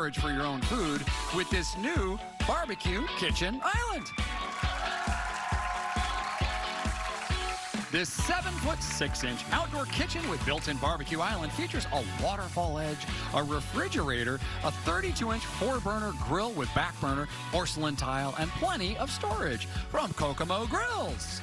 for your own food with this new BBQ Kitchen Island. This 7-foot 6-inch outdoor kitchen with built-in BBQ Island features a waterfall edge, a refrigerator, a 32-inch 4-burner grill with back burner, porcelain tile, and plenty of storage from KoKoMo Grills.